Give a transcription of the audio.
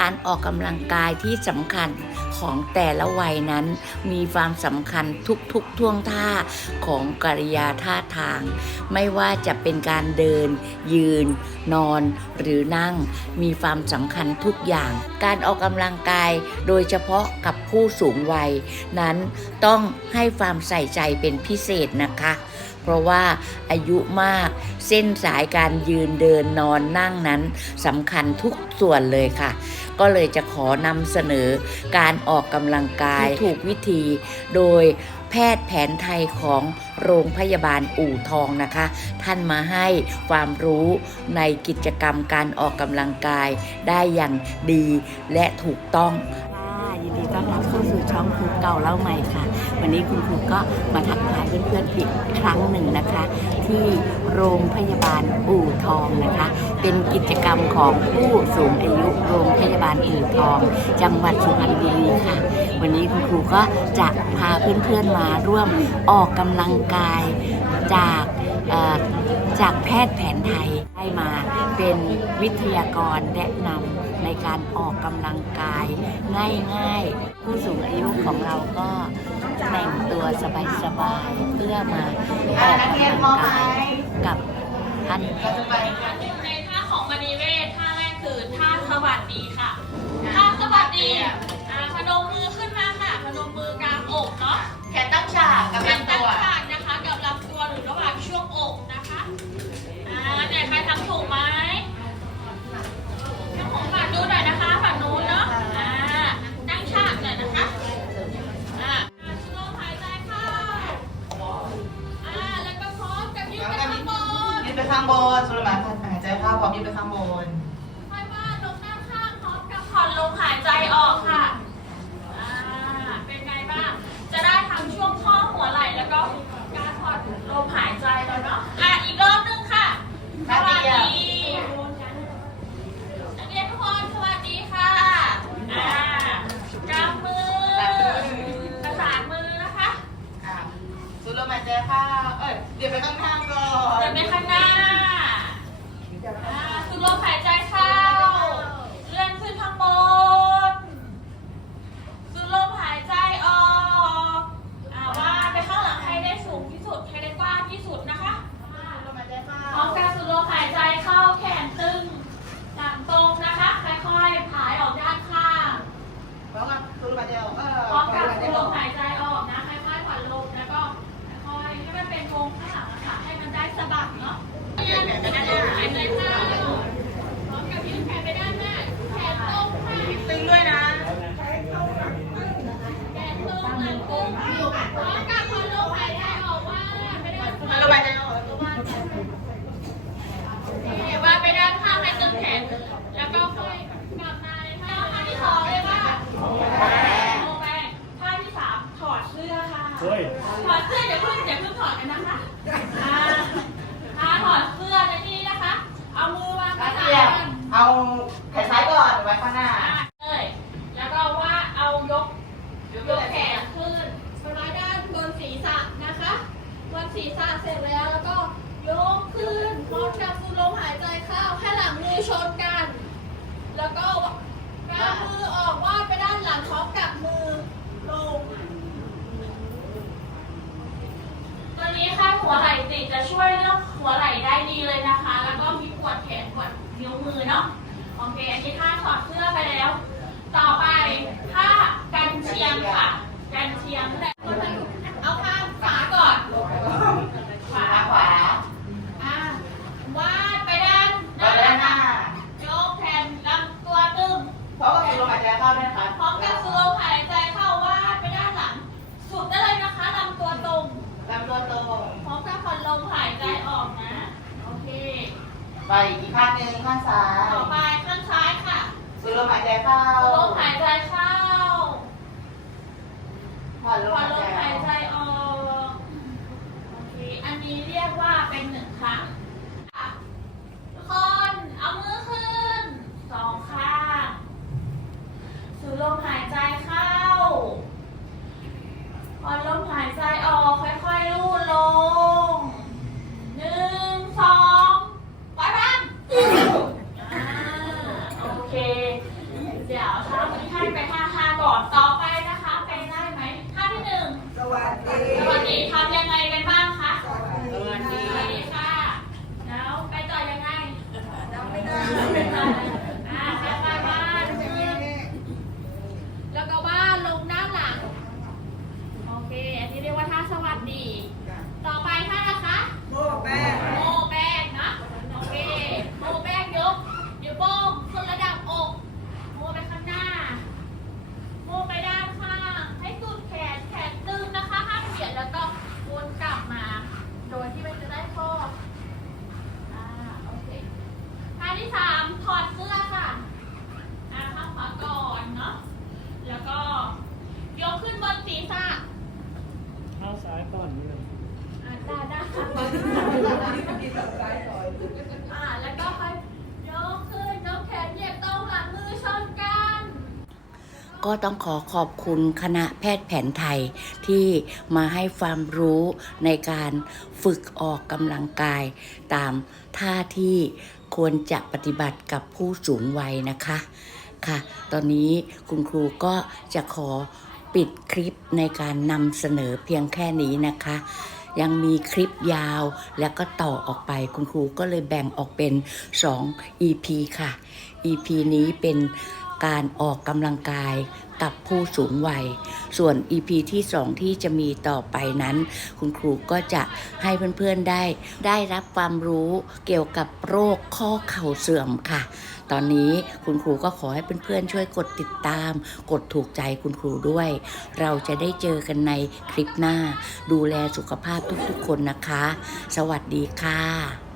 การออกกำลังกายที่สำคัญของแต่ละวัยนั้น มีความสำคัญทุกๆท่วงท่าของกริยาท่าทาง ไม่ว่าจะเป็นการเดิน ยืน นอนหรือนั่ง มีความสำคัญทุกอย่าง การออกกำลังกายโดยเฉพาะกับผู้สูงวัย นั้นต้องให้ความใส่ใจเป็นพิเศษนะคะเพราะว่าอายุมาก เส้นสายการยืนเดินนอนนั่งนั้นสำคัญทุกส่วนเลยค่ะ ก็เลยจะขอนำเสนอการออกกำลังกายที่ถูกวิธีโดยแพทย์แผนไทยของโรงพยาบาลอู่ทองนะคะ ท่านมาให้ความรู้ในกิจกรรมการออกกำลังกายได้อย่างดีและถูกต้องยินดีต้อนรับ เราเล่าใหม่ค่ะ วันนี้คุณครูก็มาทักทายเพื่อนๆอีกครั้งหนึ่งนะคะ ที่โรงพยาบาลอู่ทองนะคะ เป็นกิจกรรมของผู้สูงอายุโรงพยาบาลอู่ทอง จังหวัดสุพรรณบุรีค่ะ วันนี้คุณครูก็จะพาเพื่อนๆมาร่วมออกกำลังกายจากจากแพทย์แผนไทยได้มาเป็นวิทยากรแนะนำในการออกกำลังกายง่ายๆ ยุของเราก็แต่งตัวสบายๆเพื่อมาออกกำลังกายกับท่าน ในท่าของมณีเวทท่าแรกคือท่าสวัสดีค่ะ อมยืดไปข้างบนค่อยว่าลงด้านข้างพร้อมกับผ่อนลมหายใจออกค่ะอ่าเป็นไงบ้าง จะได้ทั้งช่วงข้อหัวไหล่แล้วก็การผ่อนลมหายใจแล้วเนาะ อะอีกรอบหนึงค่ะ สวัสดีนักเรียนทุกคนสวัสดีค่ะ อ่ากำมือประสานมือนะคะ อะสุรมาหายใจเข้าเอ้ยเดี๋ยวไปข้างข้างก่อน เดินไปข้างหน้า อ่าสูดลมหายใจเข้า เลื่อนขึ้นข้างบน สูดลมหายใจออกอ่าว่าไปข้างหลังให้ได้สูงที่สุด ให้ได้กว้างที่สุดนะคะ สุรมาหายใจเข้า พร้อมกันสูดลมหายใจเข้าแขนตึงหลังตรงนะคะ ค่อยๆผายออกด้านข้าง พร้อมกับสุรมาหายใจออกเออ พร้อมกับ สุ สูด ร ล มาหายใจออกมหายใจออกนะ ค่อยๆผ่อนลมแล้วก็ค่อยๆให้มันเป็นวงข้างหลังอะค่ะ ให้มันได้สะบัดเนาะยืนไปด้านหน้าหายใจเข้าพร้อมกับยืนแขนไปด้านหน้า แขนตรงค่ะ ตึงด้วยนะ แขนตรงหลังตรงพร้อมกับผ่อนลมหายใจออกว่าไปด้าน สุ ข้าง รมาหายใจออก นี่ว่าไปด้านข้างให้ตึงแขน แล้วก็ค่อยกลับมาในท่าท่าที่สองเลยว่าลงไปท่าที่สามถอดเสื้อค่ะ ถอดเสื้ออย่าเพิ่งอย่าเพิ่งถอดกันนะคะอ่าถ้าถอดเสื้อในที่นะคะ เอามือวาง ขา ข้าง เอาแขนซ้ายก่อนไว้ข้างหน้าอ่าเลยแล้วก็ว่าเอายกยกแขนขึ้นสไลด์ด้านบนศีรษะนะคะ บนศีรษะเสร็จแล้วแล้วก็ยกขึ้นพร้อมกับสูดลมหายใจเข้าให้หลังมือชนกัน แล้วก็กางมือออกวาดไปด้านหลังพร้อมกับมือลง ตัวนี้ค่ะหัวไหล่ติดจะช่วยเรื่องหัวไหล่ได้ดีเลยนะคะ แล้วก็มีปวดแขนปวดนิ้วมือเนาะ โอเค อันนี้ท่าถอดเสื้อไปแล้ว ต่อไปท่ากันเชียงค่ะ กันเชียงเอาข้างขวาก่อน ขวา ขาขวา อ่าวาดไปด้าน ไว้ด้านหน้า ยกแขนลำตัวตึง พร้อมกับสุรมาหายใจเข้าด้วยนะคะ พร้อมกับสูดลมหายใจเข้าวาดไปด้านหลัง สุดได้เลยนะคะลำตัวตรง ลำตัวตรง พร้อมกับผ่อนลมหายใจออกนะ โอเค ไปอีกข้างหนึ่งข้างซ้ายต่อไปข้างซ้ายค่ะสุรมาหายใจเข้าลมหายใจเข้าผ่อนลมผ่อนหายลใจมหายใจออกออกโอเคอันนี้เรียกว่าเป็นหนึ่งครั้งค่ะทุกคนเอามือขึ้นสองข้างสูดลมหายใจเข้าผ่อนลมหายใจออก ค่อยๆลูดลง หนึ่งสองปล่อยพันอ่าโอ เคเดี๋ยวท่านี้ให้ไปท่าท่าก่อน ต่อไปนะคะ ไปได้ไหมท่าที่หนึ่งสวัสดีสวัสดีทำยังไงกันบ้างคะ สวัสดี สวัสดีค่ะ แล้วไปต่อยังไง จำไม่ได้ อ่าไปไปบ้านแล้วก็บ้านลงด้านหลัง โอเค อันนี้เรียกว่าท่าสวัสดี ต่อไปท่านะคะ โม่แป้ง โมแบกนะ โอเค โมแบกยกนิ้วโป้งขึ้นระดับอก โมไปข้างหน้า โมไปด้านข้าง ให้สุดแขน แขนตึงนะคะ ห้ามเบียดแล้วก็วนกลับมา โดยที่มันจะได้ข้อ อ่า โอเคท่าที่สามถอดเสื้อค่ะ อ่าข้างขวาก่อนเนาะ แล้วก็ ยกขึ้นบนศีรษะ เข้าซ้ายก่อนนี่เลยอ่าได้ได้ค่ะอ่าแล้วก็ค่อยยกขึ้นยกแขนเหยียบตรงหลังมือชนกัน ก็ต้องขอขอบคุณคณะแพทย์แผนไทยที่มาให้ความรู้ในการฝึกออกกำลังกาย ตามท่าที่ควรจะปฏิบัติกับผู้สูงวัยนะคะ ค่ะ ตอนนี้คุณครูก็จะขอ ปิดคลิปในการนำเสนอเพียงแค่นี้นะคะ ยังมีคลิปยาวแล้วก็ต่อออกไปคุณครูก็เลยแบ่งออกเป็น 2 EP ค่ะ EP นี้เป็นการออกกำลังกาย กับผู้สูงวัย ส่วน EP ที่ 2 ที่จะมีต่อไปนั้น คุณครูก็จะให้เพื่อนๆได้ ได้รับความรู้เกี่ยวกับโรคข้อเข่าเสื่อมค่ะ ตอนนี้คุณครูก็ขอให้เพื่อนๆช่วยกดติดตาม กดถูกใจคุณครูด้วย เราจะได้เจอกันในคลิปหน้า ดูแลสุขภาพทุกๆคนนะคะ สวัสดีค่ะ